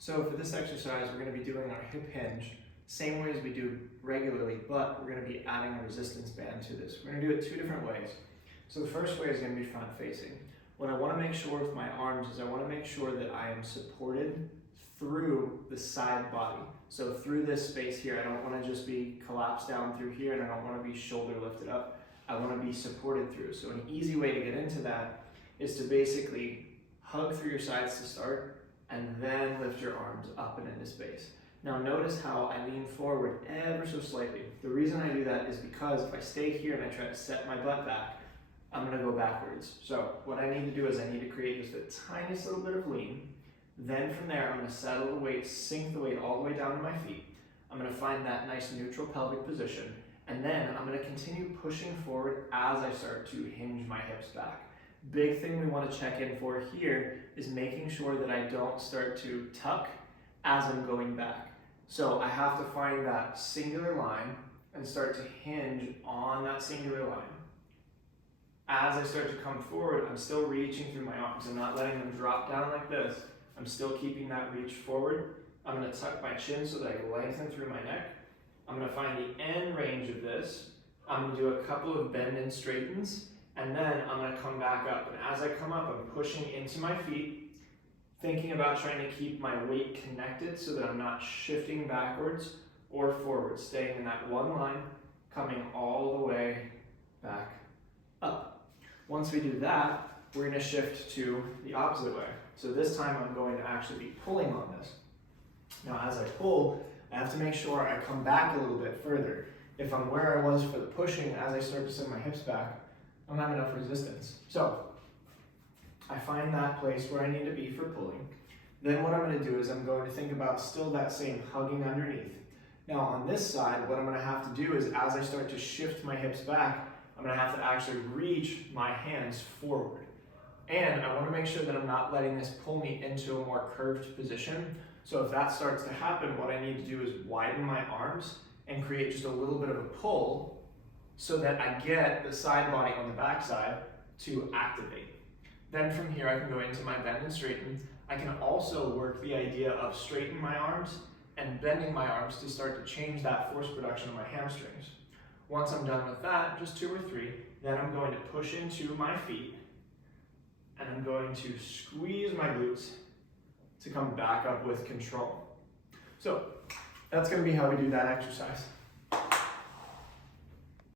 So for this exercise, we're going to be doing our hip hinge, same way as we do regularly, but we're going to be adding a resistance band to this. We're going to do it two different ways. So the first way is going to be front facing. What I want to make sure with my arms is I want to make sure that I am supported through the side body. So through this space here, I don't want to just be collapsed down through here, and I don't want to be shoulder lifted up. I want to be supported through. So an easy way to get into that is to basically hug through your sides to start, and then lift your arms up and into space. Now notice how I lean forward ever so slightly. The reason I do that is because if I stay here and I try to set my butt back, I'm gonna go backwards. So what I need to do is I need to create just the tiniest little bit of lean. Then from there, I'm gonna settle the weight, sink the weight all the way down to my feet. I'm gonna find that nice neutral pelvic position. And then I'm gonna continue pushing forward as I start to hinge my hips back. Big thing we want to check in for here is making sure that I don't start to tuck as I'm going back. So I have to find that singular line and start to hinge on that singular line. As I start to come forward, I'm still reaching through my arms. I'm not letting them drop down like this. I'm still keeping that reach forward. I'm going to tuck my chin so that I lengthen through my neck. I'm going to find the end range of this. I'm going to do a couple of bend and straightens. And then I'm going to come back up. And as I come up, I'm pushing into my feet, thinking about trying to keep my weight connected so that I'm not shifting backwards or forward, staying in that one line, coming all the way back up. Once we do that, we're going to shift to the opposite way. So this time I'm going to actually be pulling on this. Now as I pull, I have to make sure I come back a little bit further. If I'm where I was for the pushing, as I start to send my hips back, I don't have enough resistance. So I find that place where I need to be for pulling. Then what I'm going to do is I'm going to think about still that same hugging underneath. Now on this side, what I'm going to have to do is as I start to shift my hips back, I'm going to have to actually reach my hands forward. And I want to make sure that I'm not letting this pull me into a more curved position. So if that starts to happen, what I need to do is widen my arms and create just a little bit of a pull so that I get the side body on the back side to activate. Then from here, I can go into my bend and straighten. I can also work the idea of straightening my arms and bending my arms to start to change that force production of my hamstrings. Once I'm done with that, just 2 or 3, then I'm going to push into my feet and I'm going to squeeze my glutes to come back up with control. So that's going to be how we do that exercise.